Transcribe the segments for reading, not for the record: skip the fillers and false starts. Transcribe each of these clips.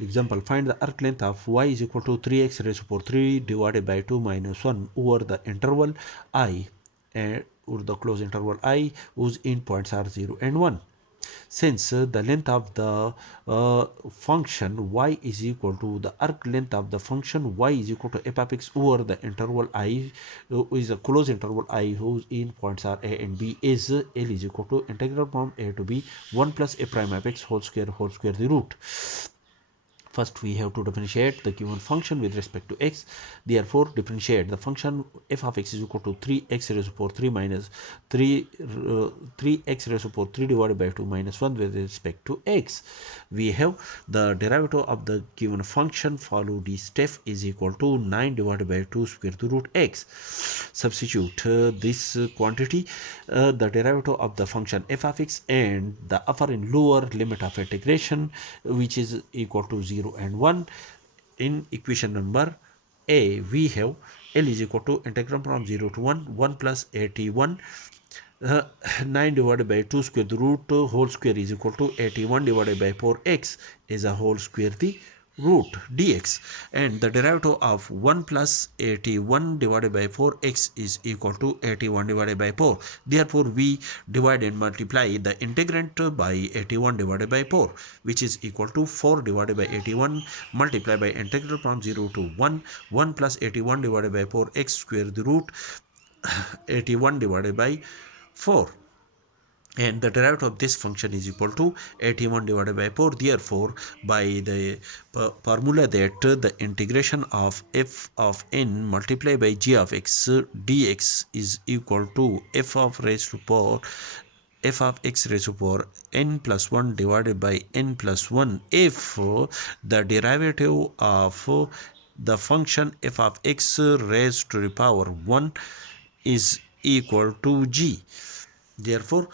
Example, find the arc length of y is equal to 3x raised to power 3 divided by 2 minus 1 over the interval I, and over the closed interval I, whose endpoints are 0 and 1. Since the length of the function y is equal to the arc length of the function y is equal to f of x over the interval I, is a closed interval I whose endpoints are a and b, is L is equal to integral from a to b 1 plus a prime of x whole square the root. First, we have to differentiate the given function with respect to x. Therefore, differentiate the function f of x is equal to 3x raised to power 3 minus 3x raised to power 3 divided by 2 minus 1 with respect to x. We have the derivative of the given function follow the step is equal to 9 divided by 2 square the root x. Substitute this quantity, the derivative of the function f of x and the upper and lower limit of integration, which is equal to 0 and 1. In equation number A, we have L is equal to integral from 0 to 1 plus 81 9 divided by 2 square the root whole square is equal to 81 divided by 4x is a whole square the root dx, and the derivative of 1 plus 81 divided by 4x is equal to 81 divided by 4. Therefore, we divide and multiply the integrand by 81 divided by 4, which is equal to 4 divided by 81 multiplied by integral from 0 to 1 plus 81 divided by 4x square the root 81 divided by 4, and the derivative of this function is equal to 81 divided by 4. Therefore, by the formula that the integration of f of n multiplied by g of x dx is equal to f of raised to power f of x raised to power n plus 1 divided by n plus 1 if the derivative of the function f of x raised to the power 1 is equal to g. Therefore,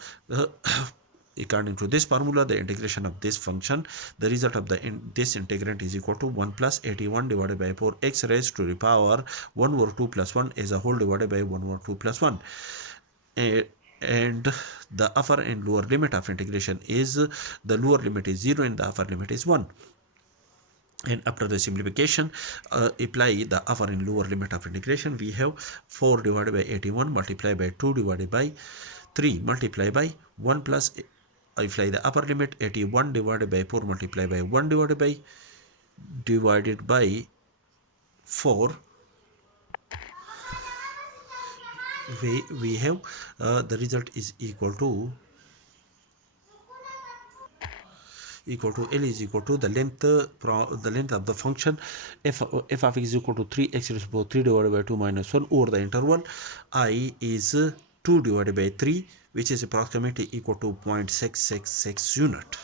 according to this formula, the integration of this function, the result of this integrand is equal to 1 plus 81 divided by 4 x raised to the power 1 over 2 plus 1 is a whole divided by 1 over 2 plus 1. And the upper and lower limit of integration is, the lower limit is 0 and the upper limit is 1. And after the simplification, apply the upper and lower limit of integration. We have 4 divided by 81 multiplied by 2 divided by 3 multiplied by 1 plus, apply the upper limit 81 divided by 4 multiplied by 1 divided by 4. We have the result is equal to L is equal to the length of the function f of x is equal to 3x raised to power 3 divided by 2 minus 1 over the interval I is 2 divided by 3, which is approximately equal to 0.666 unit.